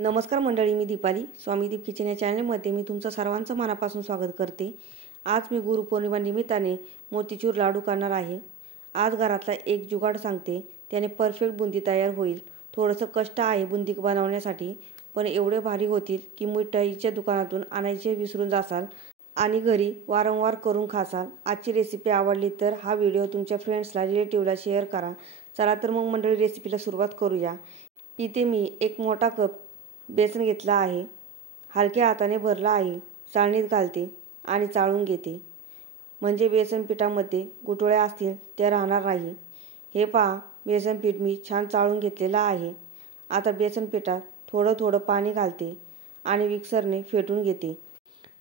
नमस्कार मंडळी, मी दीपाली. स्वामीदीप किचन या चॅनलमध्ये मी तुमचं सर्वांचं मनापासून स्वागत करते. आज मी गुरुपौर्णिमा निमित्ताने मोतीचूर लाडू करणार आहे. आज घरातला एक जुगाड सांगते, त्याने परफेक्ट बुंदी तयार होईल. थोडंसं कष्ट आहे बुंदी बनवण्यासाठी, पण एवढे भारी होतील की मिठाईच्या दुकानातून आणायचे विसरून जासाल आणि घरी वारंवार करून खासाल. आजची रेसिपी आवडली तर हा व्हिडिओ तुमच्या फ्रेंड्सला, रिलेटिव्हला शेअर करा. चला तर मग मंडळी, रेसिपीला सुरुवात करूया. इथे मी एक मोठा कप बेसन घेतला आहे. हलक्या हाताने भरला आहे. चाळणीत घालते आणि चाळून घेते, म्हणजे बेसन पिठामध्ये गुठळ्या असतील त्या राहणार नाही. हे पहा, बेसन पीठ मी छान चाळून घेतलेलं आहे. आता बेसन पिठात थोडं थोडं पाणी घालते आणि मिक्सरने फेटून घेते.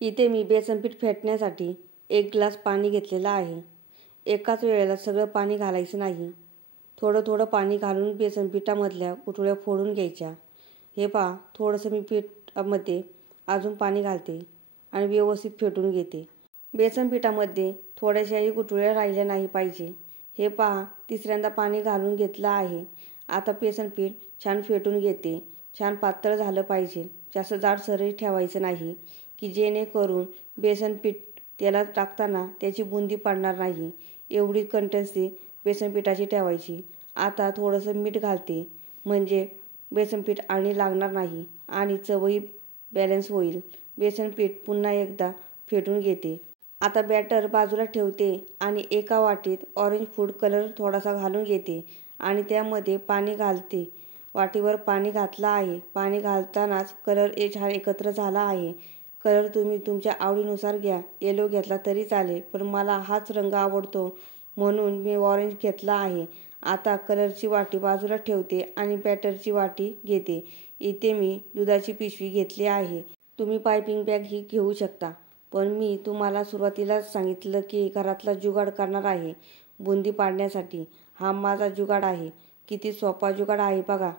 इथे मी बेसन पीठ फेटण्यासाठी 1 ग्लास पाणी घेतलेलं आहे. एकाच वेळेला सगळं पाणी घालायचं नाही. थोडं थोडं पाणी घालून बेसन पिठामधल्या गुठळ्या फोडून घ्यायच्या. हे पहा, थोडंसं मी पिठामध्ये अजून पाणी घालते आणि व्यवस्थित फेटून घेते. बेसन पिठामध्ये थोड्याशाही गुठळ्या राहिल्या नाही पाहिजे. हे पहा, तिसऱ्यांदा पाणी घालून घेतलं आहे. आता बेसन पीठ छान फेटून घेते. छान पातळ झालं पाहिजे, जास्त जाडसरही ठेवायचं नाही, की जेणेकरून बेसन पीठ तेलात टाकताना त्याची बुंदी पडणार नाही. एवढी कन्सिस्टन्सी बेसन पिठाची ठेवायची. आता थोडंसं मीठ घालते, म्हणजे बेसन पीठ आळणी लागणार नाही आणि चवही बॅलन्स होईल. बेसन पीठ पुन्हा एकदा फेटून घेते. आता बॅटर बाजूला ठेवते आणि एका वाटीत ऑरेंज फूड कलर थोडासा घालून घेते आणि त्यामध्ये पाणी घालते. वाटीवर पाणी घातलं आहे. पाणी घालतानाच कलर छान एकत्र झाला आहे. कलर तुम्ही तुमच्या आवडीनुसार घ्या. येलो घेतला तरी चालेल, पण मला हाच रंग आवडतो म्हणून मी ऑरेंज घेतला आहे. आता कलरची वाटी बाजूला ठेवते आणि बॅटरची वाटी घेते. इथे मी दुधाची पिशवी घेतली आहे. तुम्ही पायपिंग बॅग ही घेऊ शकता, पण मी तुम्हाला सुरुवातीलाच सांगितलं की घरातला जुगाड करणार आहे बुंदी पाडण्यासाठी. हा माझा जुगाड आहे. किती सोपा जुगाड आहे बघा.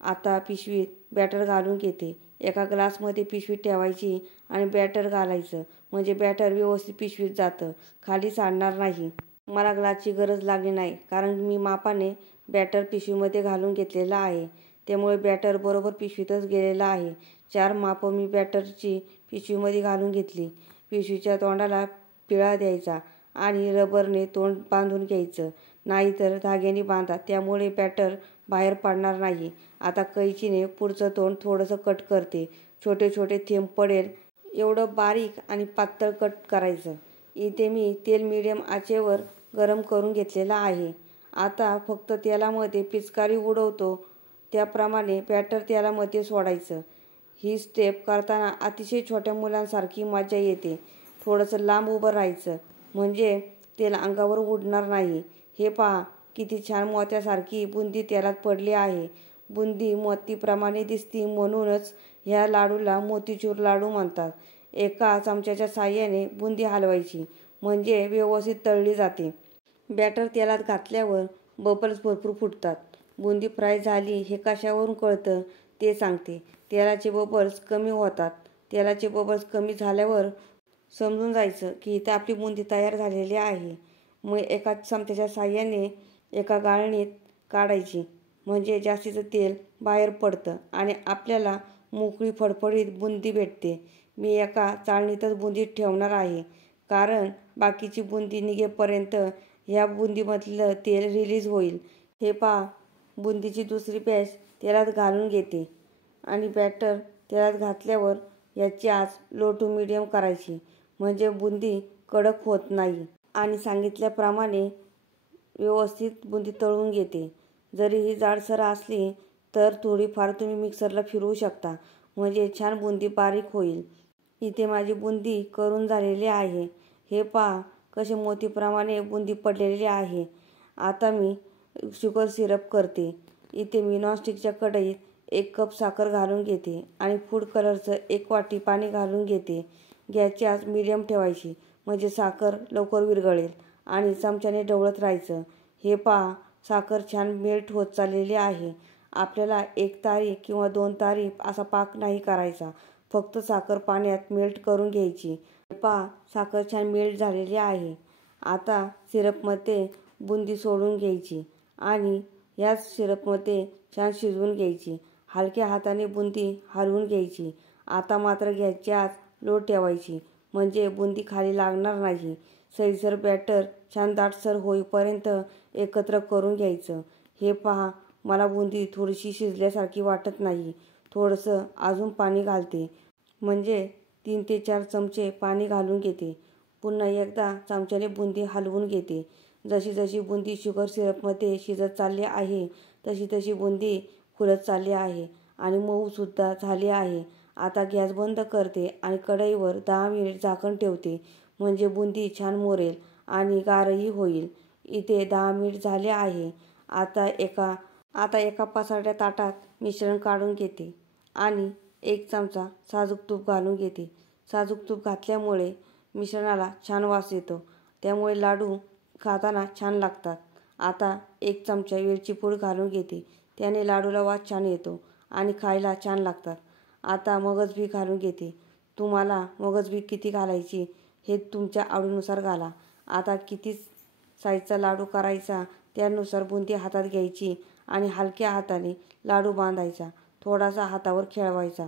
आता पिशवीत बॅटर घालून घेते. एका ग्लासमध्ये पिशवी ठेवायची आणि बॅटर घालायचं, म्हणजे बॅटर व्यवस्थित पिशवीत जातं, खाली सांडणार नाही. मला ग्लासची गरज लागली नाही, कारण मी मापाने बॅटर पिशवीमध्ये घालून घेतलेलं आहे. त्यामुळे बॅटर बरोबर पिशवीतच गेलेलं आहे. 4 मापं मी बॅटरची पिशवीमध्ये घालून घेतली. पिशवीच्या तोंडाला पिळा द्यायचा आणि रबरने तोंड बांधून घ्यायचं, नाहीतर धाग्याने बांधा, त्यामुळे बॅटर बाहेर पडणार नाही. आता कैचीने पुढचं तोंड थोडंसं कट करते. छोटे छोटे थेंब पडेल एवढं बारीक आणि पातळ कट करायचं. इथे मी तेल मीडियम आचेवर गरम करून घेतलेलं आहे. आता फक्त तेलामध्ये पिचकारी उडवतो त्याप्रमाणे बॅटर तेलामध्ये सोडायचं. ही स्टेप करताना अतिशय छोट्या मुलांसारखी मजा येते. थोडंसं लांब उभं राहायचं, म्हणजे तेल अंगावर उडणार नाही. हे पहा, किती छान मोत्यासारखी बुंदी तेलात पडली आहे. बुंदी मोतीप्रमाणे दिसती म्हणूनच ह्या लाडूला मोतीचूर लाडू म्हणतात. एका चमच्याच्या साहाय्याने बुंदी हलवायची, म्हणजे व्यवस्थित तळली जाते. बॅटर तेलात घातल्यावर बबल्स भरपूर फुटतात. बुंदी फ्राय झाली हे कशावरून कळतं ते सांगते. तेलाचे बबल्स कमी होतात. तेलाचे बबल्स कमी झाल्यावर समजून जायचं की इथं आपली बुंदी तयार झालेली आहे. मग एका चमच्याच्या साहाय्याने एका गाळणीत काढायची, म्हणजे जास्तीचं तेल बाहेर पडतं आणि आपल्याला मोकळी फडफडीत बुंदी भेटते. मी एका चाळणीतच बुंदी ठेवणार आहे, कारण बाकीची बुंदी निघेपर्यंत ह्या बुंदीमधलं तेल रिलीज होईल. हे पहा, बुंदीची दुसरी बॅच तेलात घालून घेते आणि बॅटर तेलात घातल्यावर याची आच लो टू मीडियम करायची, म्हणजे बुंदी कडक होत नाही. आणि सांगितल्याप्रमाणे व्यवस्थित बुंदी तळून घेते. जरी ही जाडसर असली तर थोडीफार तुम्ही मिक्सरला फिरवू शकता, म्हणजे छान बुंदी बारीक होईल. इथे माझी बुंदी करून झालेली आहे. हे पहा, कसे मोतीप्रमाणे बुंदी पडलेली आहे. आता मी शुगर सिरप करते. इथे मी नॉनस्टिकच्या कढईत 1 कप साखर घालून घेते आणि फूड कलरचं 1 वाटी पाणी घालून घेते. गॅसची आच मीडियम ठेवायची, म्हणजे साखर लवकर विरघळेल आणि चमच्याने ढवळत राहायचं. हे पहा, साखर छान मेल्ट होत चाललेली आहे. आपल्याला 1 तारी किंवा 2 तारी असा पाक नाही करायचा, फक्त साखर पाण्यात मेल्ट करून घ्यायची. पहा, साखर छान मेल्ट झालेली आहे. आता सिरपमध्ये बुंदी सोडून घ्यायची आणि याच सिरपमध्ये छान शिजवून घ्यायची. हलक्या हाताने बुंदी हलवून घ्यायची। आता मात्र गॅसची आच लो ठेवायची म्हणजे बुंदी खाली लागणार नाही। सैलसर बॅटर छान दाटसर होईपर्यंत एकत्र करून घ्यायचं। हे पहा, मला बुंदी थोडीशी शिजल्यासारखी वाटत नाही। थोडंसं अजून पाणी घालते, म्हणजे 3 ते 4 चमचे पाणी घालून घेते। पुन्हा एकदा चमच्याने बुंदी हलवून घेते। जशी जशी बुंदी शुगर सिरपमध्ये शिजत चालली आहे तशी तशी बुंदी फुलत चालली आहे आणि मऊसुद्धा झाली आहे। आता गॅस बंद करते आणि कढईवर 10 मिनिट झाकण ठेवते, म्हणजे बुंदी छान मुरेल आणि गारही होईल। इथे 10 मिनिट झाले आहे। आता एका पसरट्या ताटात मिश्रण काढून घेते आणि 1 चमचा साजूक तूप घालून घेते। साजूक तूप घातल्यामुळे मिश्रणाला छान वास येतो, त्यामुळे लाडू खाताना छान लागतात। आता 1 चमचा वेलची पूड घालून घेते, त्याने लाडूला वास छान येतो आणि खायला छान लागतात। आता मगजबी घालून घेते। तुम्हाला मगजबी किती घालायची हे तुमच्या आवडीनुसार घाला। आता किती साईजचा लाडू करायचा त्यानुसार बुंदी हातात घ्यायची आणि हलक्या हाताने लाडू बांधायचा। थोडासा हातावर खेळवायचा,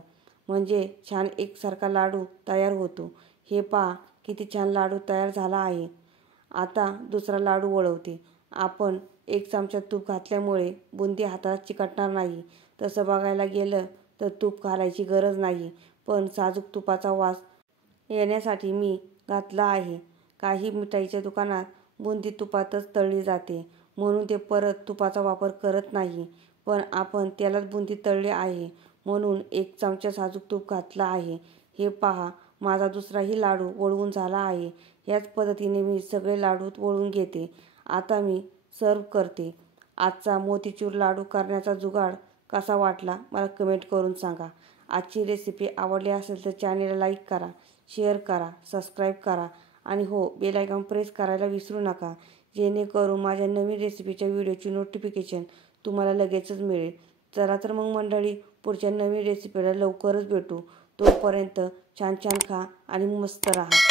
म्हणजे छान एकसारखा लाडू तयार होतो। हे पहा, किती छान लाडू तयार झाला आहे। आता दुसरा लाडू वळवते। आपण 1 चमचा तूप घातल्यामुळे बुंदी हाताला चिकटणार नाही। तसं बघायला गेलं तर तूप घालायची गरज नाही, पण साजूक तुपाचा वास येण्यासाठी मी घातला आहे। काही मिठाईच्या दुकानात बुंदी तुपातच तळली जाते, म्हणून ते परत तुपाचा वापर करत नाही, पण आपण तेलात बुंदी तळली आहे म्हणून 1 चमचा साजूक तूप घातला आहे। हे पहा, माझा दुसराही लाडू वळवून झाला आहे। याच पद्धतीने मी सगळे लाडू वळवून घेते। आता मी सर्व्ह करते। आजचा मोतीचूर लाडू करण्याचा जुगाड कसा वाटला मला कमेंट करून सांगा। आजची रेसिपी आवडली असेल तर चॅनेलला लाईक करा, शेअर करा, सबस्क्राईब करा आणि हो, बेल आयकॉन प्रेस करायला विसरू नका, जेणेकरून माझ्या नवीन रेसिपीच्या व्हिडिओची नोटिफिकेशन तुम्हाला लगेचच मिळेल। चला तर मग मंडळी, पुढच्या नवीन रेसिपीला लवकरच भेटू। तोपर्यंत छान छान खा आणि मस्त राहा।